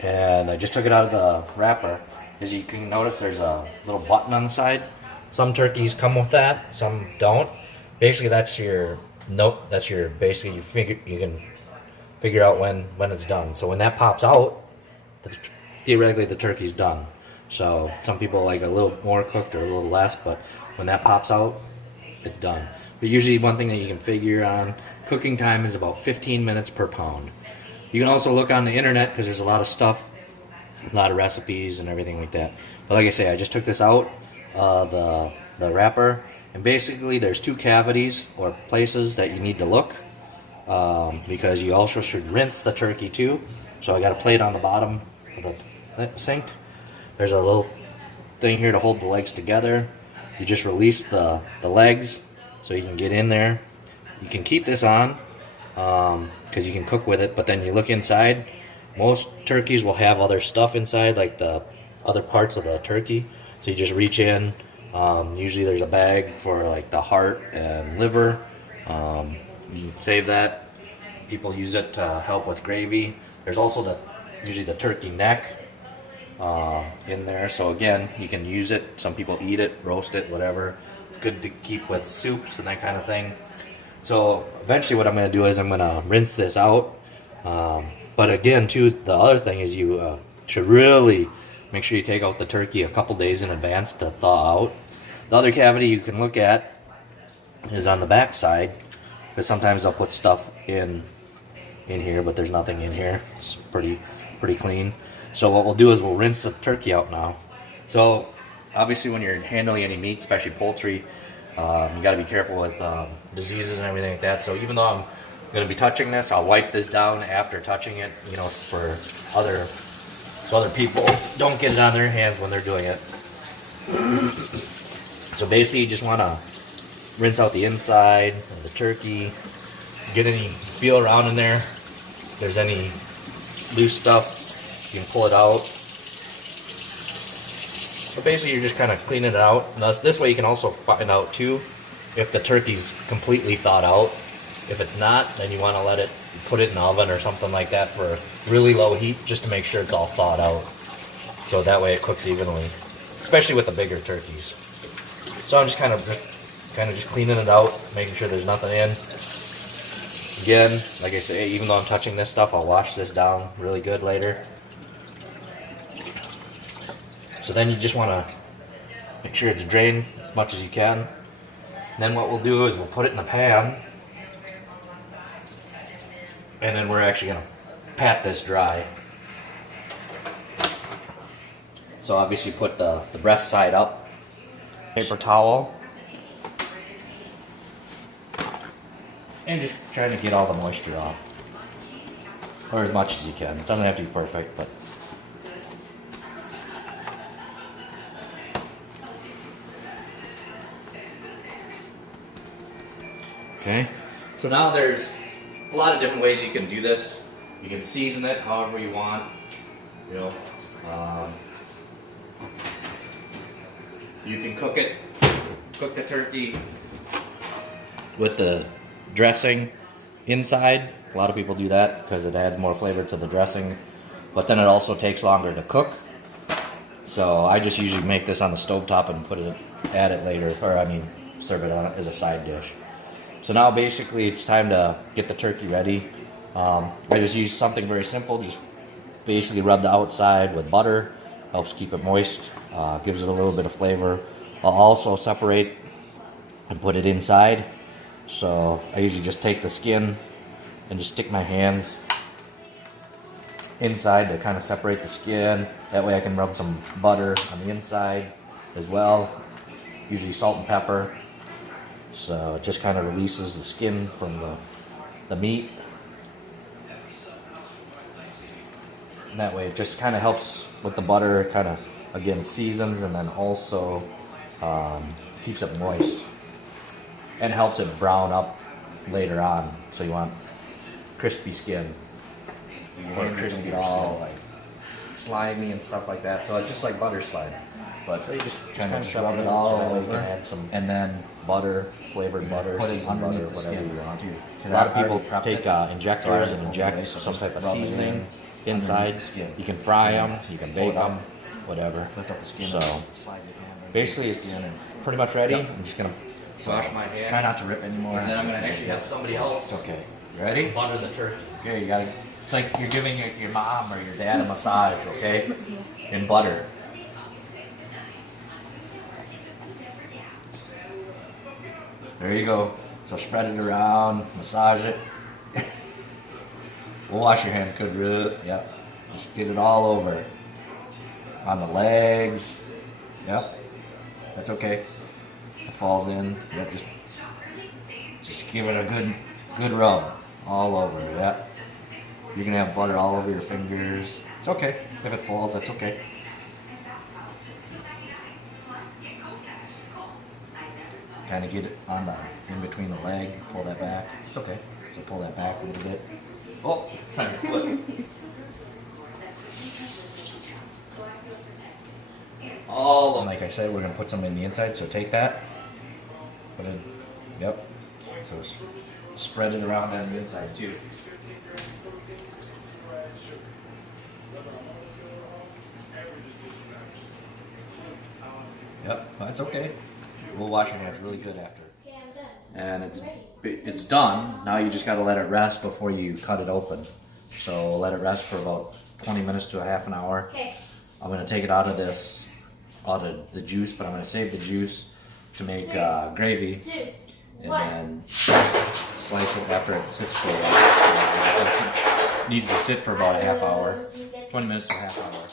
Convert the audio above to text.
And I just took it out of the wrapper. As you can notice, there's a little button on the side. Some turkeys come with that, some don't. Basically, that's your note. That's your basically you can figure out when it's done. So when that pops out, theoretically the turkey's done. So some people like a little more cooked or a little less, but when that pops out, it's done. But usually one thing that you can figure on cooking time is about 15 minutes per pound. You can also look on the internet because there's a lot of stuff, a lot of recipes and everything like that. But like I say, I just took this out, the wrapper, and basically there's two cavities or places that you need to look because you also should rinse the turkey too. So I got a plate on the bottom of the sink. There's a little thing here to hold the legs together. You just release the legs so you can get in there. You can keep this on because you can cook with it, but then you look inside. Most turkeys will have other stuff inside, like the other parts of the turkey. So you just reach in. Usually there's a bag for like the heart and liver. You save that. People use it to help with gravy. There's also usually the turkey neck in there. So again, you can use it. Some people eat it, roast it, whatever. It's good to keep with soups and that kind of thing. So eventually what I'm going to do is I'm going to rinse this out. But again, too, the other thing is you should really make sure you take out the turkey a couple days in advance to thaw out. The other cavity you can look at is on the back side, because sometimes I'll put stuff in here, but there's nothing in here. It's pretty clean. So what we'll do is we'll rinse the turkey out now. So obviously when you're handling any meat, especially poultry, you got to be careful with diseases and everything like that. So even though I'm going to be touching this, I'll wipe this down after touching it, you know, for other people don't get it on their hands when they're doing it. So basically you just want to rinse out the inside of the turkey, get any feel around in there. If there's any loose stuff, you can pull it out. But basically you're just kind of cleaning it out. And this way you can also find out too if the turkey's completely thawed out. If it's not, then you want to put it in the oven or something like that for really low heat just to make sure it's all thawed out. So that way it cooks evenly, especially with the bigger turkeys. So I'm just kind of just cleaning it out, making sure there's nothing in. Again, like I say, even though I'm touching this stuff, I'll wash this down really good later. So then you just want to make sure it's drained as much as you can. Then what we'll do is we'll put it in the pan. And then we're actually going to pat this dry. So obviously put the breast side up. Paper towel. And just trying to get all the moisture off. Or as much as you can. It doesn't have to be perfect, but... Okay. So now there's a lot of different ways you can do this. You can season it however you want. You know, you can cook the turkey with the dressing inside. A lot of people do that because it adds more flavor to the dressing, but then it also takes longer to cook. So I just usually make this on the stovetop and add it later, or I mean, serve it on as a side dish. So now basically it's time to get the turkey ready. I just use something very simple. Just basically rub the outside with butter. Helps keep it moist. Gives it a little bit of flavor. I'll also separate and put it inside. So I usually just take the skin and just stick my hands inside to kind of separate the skin. That way I can rub some butter on the inside as well. Usually salt and pepper. So it just kind of releases the skin from the meat. And that way it just kind of helps with the butter. It kind of, again, seasons and then also keeps it moist. And helps it brown up later on. So you want crispy skin. Or crispy all like slimy and stuff like that. So it's just like butter slide. but So you just kind of just rub rub it it all all over. You can over. add some And then butter, flavored butter, put it seasoned butter, underneath the whatever skin. you want. Dude, A lot of I people already prepped take it. injectors So I and already inject pulled it away, so some just type of rub it seasoning in inside. underneath the skin. You can fry And them, you can pull it bake up. them, whatever. Lift up the skin. So and slide your hand underneath basically, the it's skin and pretty much ready. Yep. I'm just gonna so wash my hands. try not to rip anymore. And then I'm gonna actually have somebody else. It's okay. You ready? Butter the turkey. Okay, you gotta. It's like you're giving your mom or your dad a massage, okay? In butter. There you go. So spread it around, massage it. We'll wash your hands good, really. Yep. Just get it all over. On the legs. Yep. That's okay. It falls in. Yep. Just give it a good rub all over. Yep. You're gonna have butter all over your fingers. It's okay. If it falls, that's okay. Kind of get it on the in between the leg. Pull that back. It's okay. So pull that back a little bit. Oh, trying to flip. All of, like I said, we're gonna put some in the inside. So take that. Put it. Yep. So spread it around on the inside too. Yep, that's okay. We'll wash your hands really good after. And it's done. Now you just gotta let it rest before you cut it open. So let it rest for about 20 minutes to a half an hour. I'm gonna take it out of the juice, but I'm gonna save the juice to make gravy. And then slice it after it sits for a while. So it needs to sit for about a half hour, 20 minutes to a half hour.